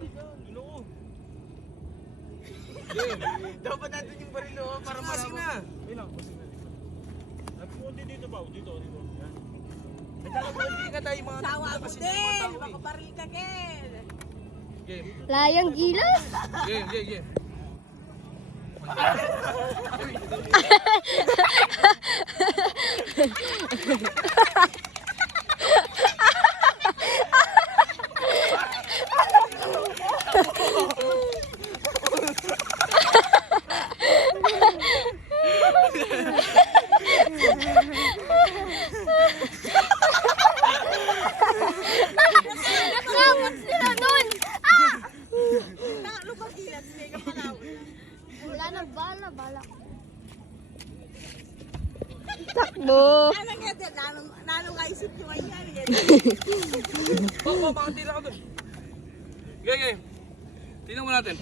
dito. Ginoo. Game. Dapat natin yung barilo para marami. Sige na. Ayun lang. At konti dito ba? Dito. Yan. Nagkakabundi ka tayo mga Sawa mo din! Baka baril ka, Ken! Game. Layang gilas. Game. Nakakapot sila nun. Ano ba gilas? Mega palaw. Wala na, bala. Takbo. Ano nga din? Lalo nga isip yung ayan. Baka tira ka dun. Game. Tingnan mo natin.